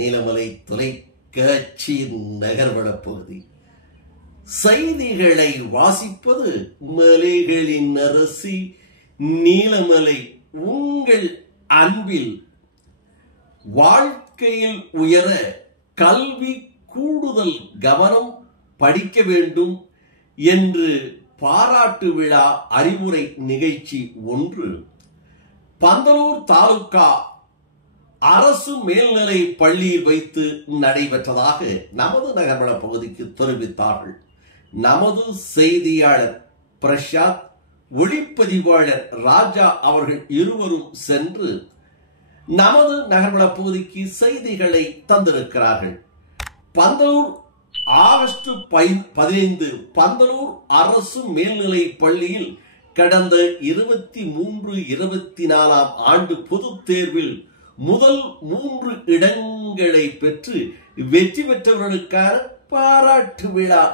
நீலமலை தொலைக்காட்சியின் நகர்வள பகுதி. செய்திகளை வாசிப்பது மலைகளின் அரசி நீலமலை. உங்கள் அன்பில் வாழ்க்கையில் உயர கல்வி கூடுதல் கவனம் படிக்க வேண்டும் என்று பாராட்டு விழா அறிவுரை நிகழ்ச்சி ஒன்று பந்தலூர் தாலுகா அரசு மேல்நிலை பள்ளியில் வைத்து நடைபெற்றதாக நமது நகர்வள பகுதிக்கு தெரிவித்தார்கள். நமது செய்தியாளர் பிரசாத், ஒளிப்பதிவாளர் ராஜா அவர்கள் இருவரும் சென்று நமது நகர்வள பகுதிக்கு செய்திகளை தந்திருக்கிறார்கள். பந்தலூர் ஆகஸ்ட் 15 பந்தலூர் அரசு மேல்நிலை பள்ளியில் கடந்த 23-24 ஆண்டு பொதுத் தேர்வில் முதல் 3 இடங்களை பெற்று வெற்றி பெற்றவர்களுக்கான பாராட்டு விழா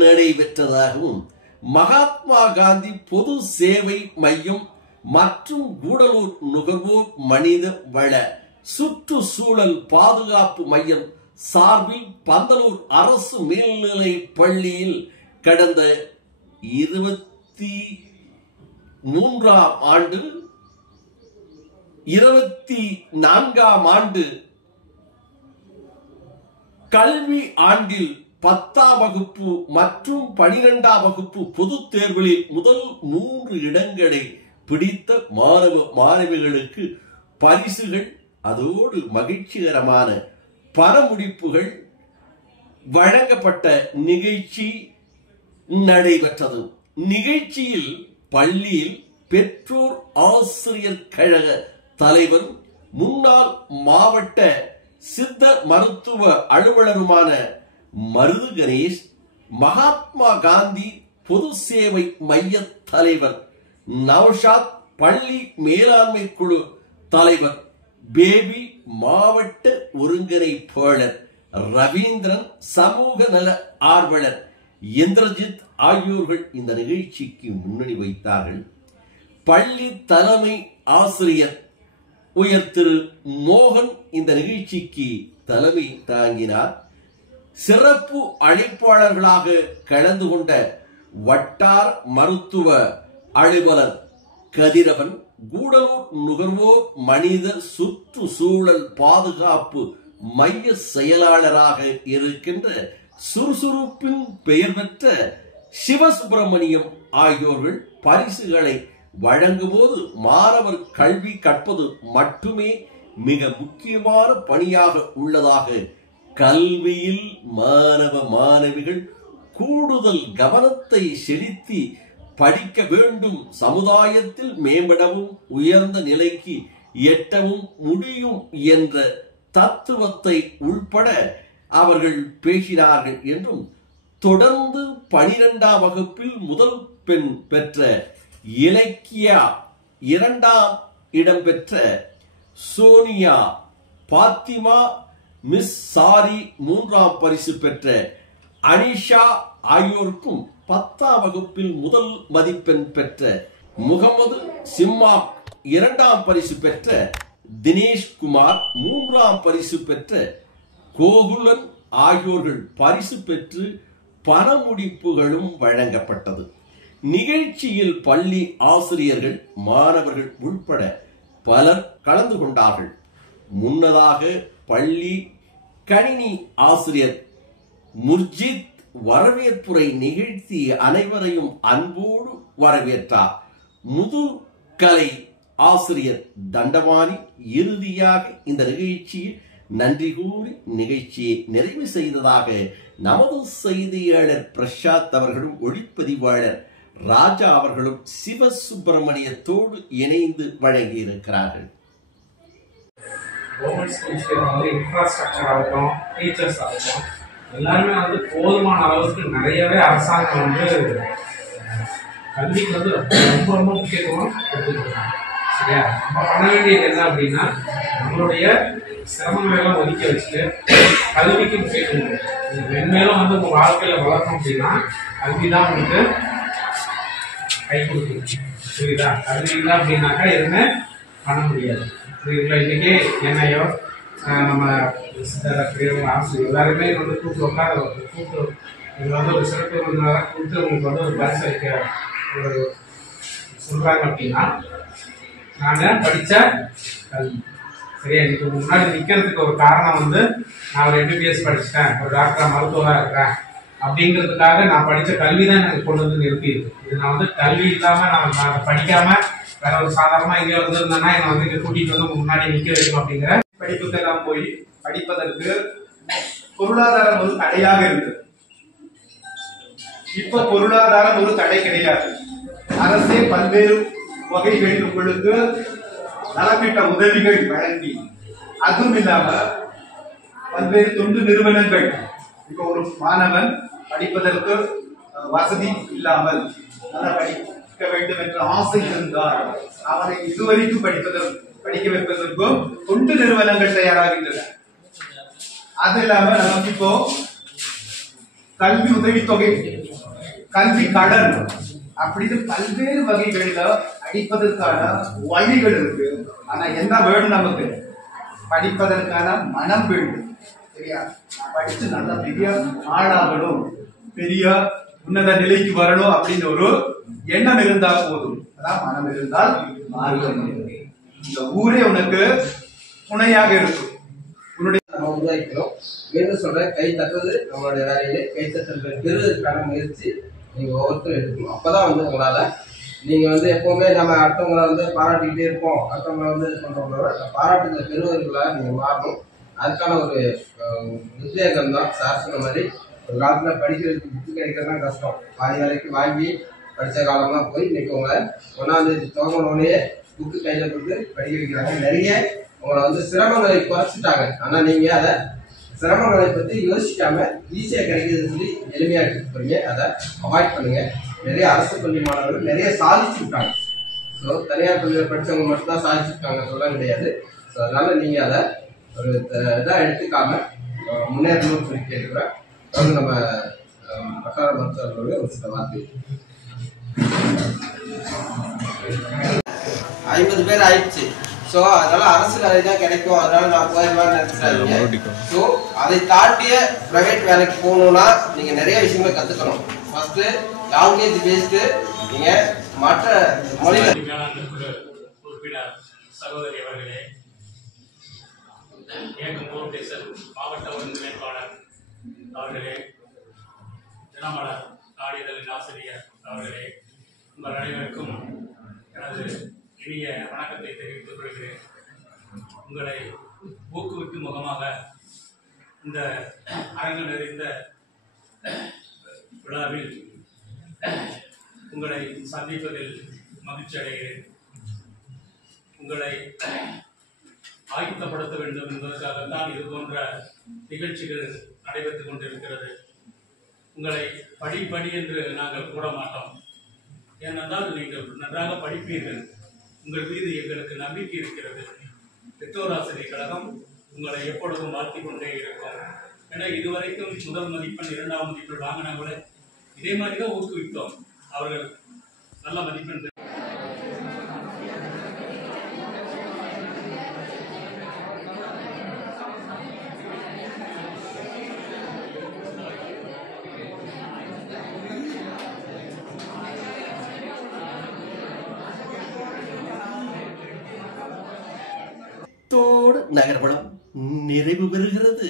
நடைபெற்றதாகவும் மகாத்மா காந்தி பொது சேவை மையம் மற்றும் கூடலூர் நுகர்வோர் மனித வள சுற்றுச்சூழல் பாதுகாப்பு மையம் சார்பில் பந்தலூர் அரசு மேல்நிலை பள்ளியில் கடந்த 23 ஆண்டு 24 ஆண்டு கல்வி ஆண்டில் 10ஆம் வகுப்பு மற்றும் 12ஆம் வகுப்பு பொதுத் தேர்வுகளில் முதல் 3 இடங்களை பிடித்த மாணவ மாணவிகளுக்கு பரிசுகள், அதோடு மகிழ்ச்சிகரமான பணமுடிப்புகள் வழங்கப்பட்ட நிகழ்ச்சி நடைபெற்றது. நிகழ்ச்சியில் பள்ளியில் பெற்றோர் ஆசிரியர் கழக தலைவர், முன்னாள் மாவட்ட சித்த மருத்துவ அலுவலருமான மருது கணேஷ், மகாத்மா காந்தி பொது சேவை மைய தலைவர் நௌஷாத், பள்ளி மேலாண்மை குழு தலைவர் பேபி, மாவட்ட ஒருங்கிணைப்பாளர் ரவீந்திரன், சமூக நல ஆர்வலர் இந்திரஜித் ஆகியோர்கள் இந்த நிகழ்ச்சிக்கு முன்னணி வைத்தார்கள். பள்ளி தலைமை ஆசிரியர் உயர் திரு மோகன் இந்த நிகழ்ச்சிக்கு தலைமை தாங்கினார். சிறப்பு அழைப்பாளர்களாக கலந்து கொண்ட வட்டார மருத்துவ அலுவலர் கதிரவன், கூடலூர் நுகர்வோர் மனித சுற்றுச்சூழல் பாதுகாப்பு மைய செயலாளராக இருக்கின்ற சுறுசுறுப்பின் பெயர் பெற்ற சிவசுப்பிரமணியம் ஆகியோர்கள் பரிசுகளை வழங்கும்போது மாணவர் கல்வி கற்பது மட்டுமே மிக முக்கியமான பணியாக உள்ளதாக, கல்வியில் மாணவ மாணவிகள் கூடுதல் கவனத்தை செலுத்தி படிக்க வேண்டும், சமுதாயத்தில் மேம்படவும் உயர்ந்த நிலைக்கு எட்டவும் முடியும் என்ற தத்துவத்தை உள்பட அவர்கள் பேசினார்கள் என்றும், தொடர்ந்து 12ஆம் வகுப்பில் முதல் பெண் பெற்ற இலக்கியா, 2ஆம் இடம் பெற்ற சோனியா, பாத்திமா, மிஸ் சாரி 3ஆம் பரிசு பெற்ற அனிஷா ஆகியோருக்கும், 10ஆம் வகுப்பில் முதல் மதிப்பெண் பெற்ற முகமது சிம்மா, 2ஆம் பரிசு பெற்ற தினேஷ்குமார், 3ஆம் பரிசு பெற்ற கோகுலன் ஆகியோர்கள் பரிசு பெற்று பணமுடிப்புகளும் வழங்கப்பட்டது. நிகழ்ச்சியில் பள்ளி ஆசிரியர்கள், மாணவர்கள் உள்பட பலர் கலந்து கொண்டார்கள். முன்னதாக பள்ளி கணினி ஆசிரியர் முர்ஜித் வரவேற்புரை நிகழ்த்தி அனைவரையும் அன்போடு வரவேற்றார். முதுகலை ஆசிரியர் தண்டவாணி இறுதியாக இந்த நிகழ்ச்சியில் நன்றி கூறி நிகழ்ச்சியை நிறைவு செய்ததாக நமது செய்தியாளர் பிரசாத் அவர்களும் ஒளிப்பதிவாளர் ராஜா அவர்களும் சிவசுப்பிரமணியத்தோடு இணைந்து வழங்கியிருக்கிறார்கள். இன்ஃப்ராஸ்ட்ரக்சர் ஆகட்டும், டீச்சர்ஸ் ஆகட்டும், எல்லாருமே போதுமான அளவுக்கு நிறையவே அரசாங்கம் கல்விக்கு ரொம்ப ரொம்ப முக்கியத்துவம் கொடுத்துருக்காங்க. சரியா? நம்ம பண்ண வேண்டியது என்ன அப்படின்னா, நம்மளுடைய சிரமங்களெல்லாம் ஒதுக்கி வச்சுட்டு கல்விக்கு முக்கியத்துவம். மென்மேலும் உங்கள் வாழ்க்கையில் வளரணும் அப்படின்னா கல்வி தான் உங்களுக்கு கை கொடுக்குது. புரியுதா? கல்வி இல்லை அப்படின்னாக்கா எதுவுமே பண்ண முடியாது. புரியுதுங்களா? இன்றைக்கி என்னையோ நம்ம ஆசிரியர் எல்லாருமே வந்து கூப்பிட்டு உட்கார கூப்பிட்டு இது வந்து ஒரு சிறப்பு விருந்தினராக கூப்பிட்டு உங்களுக்கு வந்து ஒரு பரிசு அளிக்க ஒரு சொல்கிறாங்க அப்படின்னா நான் படித்த கல்வி. சரியா, இதுக்கு முன்னாடி நிற்கிறதுக்கு ஒரு காரணம் வந்து நான் ஒரு MBBS படிச்சுட்டேன், ஒரு டாக்டராக மருத்துவராக இருக்கிறேன் அப்படிங்கிறதுக்காக நான் படித்த கல்வி தான் எனக்கு கொண்டு வந்து நிறுத்தியிருக்கு. இது நான் வந்து கல்வி இல்லாமல் நான் படிக்காமல் வேற ஒரு சாதாரணமாக இங்கே இருந்திருந்தேன்னா என்னை வந்து இங்கே கூட்டிகிட்டு வந்து முன்னாடி நிற்க வைக்கணும் அப்படிங்கிற படிப்புக்கெல்லாம் போய் படிப்பதற்கு பொருளாதாரம் ஒரு தடையாக இருக்கு. இப்ப பொருளாதாரம் ஒரு தடை கிடையாது. அரசே பல்வேறு வகைகளில் உங்களுக்கு நலத்திட்ட உதவிகள் வழங்கி, அதுவும் இல்லாம பல்வேறு தொண்டு நிறுவனங்கள், இப்ப ஒரு மாணவன் படிப்பதற்கு வசதி இல்லாமல் நல்லா படிக்க வேண்டும் என்ற ஆசை இருந்தால் அவனை இதுவரைக்கும் படிக்க வைப்பதற்கும் தொண்டு நிறுவனங்கள் தயாராகின்றன. அது இல்லாம நமக்கு இப்போ கல்வி உதவித்தொகை, கல்வி கடன் அப்படின்னு பல்வேறு வகைகளில அடிப்பதற்கான வழிகள் இருக்கு. ஆனா என்ன வேணும்? நமக்கு படிப்பதற்கான மனம் வேண்டும். சரியா, நான் படிச்சு நல்லா பெரிய ஆளாகணும், பெரிய உன்னத நிலைக்கு வரணும் அப்படின்னு ஒரு எண்ணம் இருந்தால் போதும். அதான் மனம் இருந்தால் மார்க்கம். இந்த ஊரே உனக்கு துணையாக இருக்கும். உன்னுடைய நம்ம உருவாக்கிறோம். மீண்டும் சொல்றேன், கை தட்டுறது நம்மளுடைய வேலையிலே கை தட்டல் பெறுவதற்கான முயற்சி நீங்க ஒவ்வொருத்தரும் எடுக்கணும். அப்பதான் வந்து உங்களால நீங்க வந்து எப்பவுமே நம்ம அடுத்தவங்களை வந்து பாராட்டிக்கிட்டே இருப்போம், அடுத்தவங்களை வந்து இது பண்றவங்களோட பாராட்டுகளை பெறுவதற்குள்ளாக நீங்க மாறணும். அதுக்கான ஒரு உத்வேகம் தான் சார் சொன்ன மாதிரி. ஒரு காலத்துல படிக்கிறதுக்கு புக்கு கிடைக்கிறது தான் கஷ்டம். பாதி வேலைக்கு வாங்கி படித்த காலம்லாம் போய் இன்னைக்கு உங்களை ஒன்னாந்து துவங்கினோடனே புக்கு கையில கொடுத்து படிக்க வைக்கிறாங்க. நிறைய உங்களை வந்து சிரமங்களை குறைச்சிட்டாங்க. ஆனா நீங்க அதை சிரமங்களை பற்றி யோசிக்காம ஈஸியா கிடைக்கிறது சொல்லி எளிமையா எடுத்துட்டு போறீங்க. அதை அவாய்ட் பண்ணுங்க. நிறைய அரசு பள்ளி மாணவர்கள் நிறைய சாதிச்சு விட்டாங்க. ஸோ தனியார் பள்ளியில் படித்தவங்க மட்டும்தான் சாதிச்சிருக்காங்க சொல்ல கிடையாது. ஸோ அதனால நீங்க அதை ஒரு இதாக எடுத்துக்காம முன்னேறணும்னு சொல்லி கேட்குறேன். நம்ம வட்டார மருத்துவர்களுடைய ஒரு சில வார்த்தை. 50 பேர் ஆயிடுச்சு. ஸோ அதனால அரசு வேலை தான் கிடைக்கும், அதனால நான் போயிடலாம்னு நினைச்சிட்டாங்க. ஸோ அதை தாண்டிய பிரைவேட் வேலைக்கு போகணும்னா நீங்க நிறைய விஷயங்களை கத்துக்கணும். ஃபர்ஸ்ட் லாங்குவேஜ் பேஸ்டு நீங்க மற்ற மொழிகள். உறுப்பினர் சகோதரி அவர்களே, இயக்கம் கோர்டேசன் மாவட்ட ஒருங்கிணைப்பாளர் அவர்களே, தினமலர் நாளிதழின் ஆசிரியர் அவர்களே, உங்கள் அனைவருக்கும் எனது இனிய வணக்கத்தை தெரிவித்துக் கொள்கிறேன். உங்களை ஊக்குவிக்கும் முகமாக இந்த அரங்கு நிறைந்த விழாவில் உங்களை சந்திப்பதில் மகிழ்ச்சி அடைகிறேன். உங்களை ஆயத்தப்படுத்த வேண்டும் என்பதற்காகத்தான் இது போன்ற நிகழ்ச்சிகள் நடைபெற்றுக் கொண்டிருக்கிறது. உங்களை படி என்று நாங்கள் கூட மாட்டோம். ஏனென்றால் நீங்கள் நன்றாக படிப்பீர்கள். உங்கள் மீது எங்களுக்கு நம்பிக்கை இருக்கிறது. பெற்றோர் ஆசிரியர் கழகம் உங்களை எப்பொழுதும் வாழ்த்திக் கொண்டே இருக்கும். ஏன்னா இதுவரைக்கும் முதல் மதிப்பெண் 2ஆம் மதிப்பெண் வாங்கினவங்களை இதே மாதிரி தான் ஊக்குவித்தோம். அவர்கள் நல்ல மதிப்பெண் நகர்வளம் நிறைவு பெறுகிறது.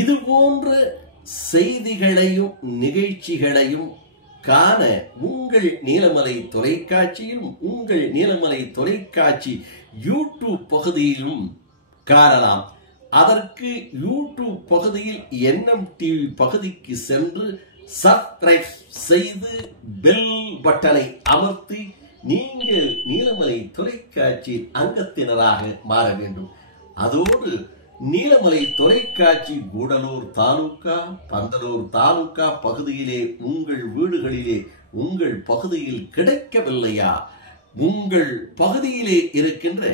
இது போன்ற செய்திகளையும் நிகழ்ச்சிகளையும் காண உங்கள் நீலமலை தொலைக்காட்சியும் உங்கள் நீலமலை தொலைக்காட்சி யூடியூப் பகுதியிலும் காணலாம். அதற்கு யூடியூப் பகுதியில் என்எம் டிவி பகுதிக்கு சென்று சப்ஸ்கிரைப் செய்து பெல் பட்டனை அமர்த்தி நீங்கள் நீலமலை தொலைக்காட்சி அங்கத்தினராக மாற வேண்டும். அதோடு நீலமலை தொலைக்காட்சி கூடலூர் தாலுகா, பந்தலூர் தாலுகா பகுதியிலே உங்கள் வீடுகளிலே உங்கள் பகுதியில் கிடைக்கவில்லையா? உங்கள் பகுதியிலே இருக்கின்ற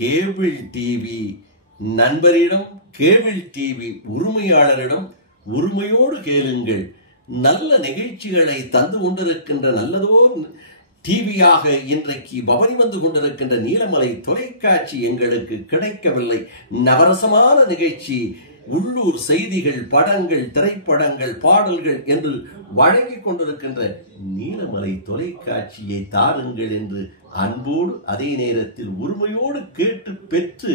கேபிள் டிவி நண்பரிடம், கேபிள் டிவி உரிமையாளரிடம் உரிமையோடு கேளுங்கள். நல்ல நிகழ்ச்சிகளை தந்து கொண்டிருக்கின்ற நல்லதோர் டிவியாக இன்றைக்கு பவனி வந்து கொண்டிருக்கின்ற நீலமலை தொலைக்காட்சி எங்களுக்கு கிடைக்கவில்லை. நவரசமான நிகழ்ச்சி, உள்ளூர் செய்திகள், படங்கள், திரைப்படங்கள், பாடல்கள் என்று வழங்கிக் கொண்டிருக்கின்ற நீலமலை தொலைக்காட்சியை தாருங்கள் என்று அன்போடு அதே நேரத்தில் உரிமையோடு கேட்டு பெற்று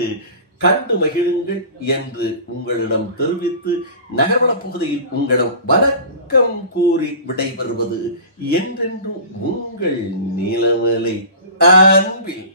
கண்டு மகிழுங்கள் என்று உங்களிடம் தெரிவித்து நகர்வள பகுதியில் உங்களிடம் வணக்கம் கூறி விடைபெறுவது என்றென்றும் உங்கள் நீலமலை அன்பில்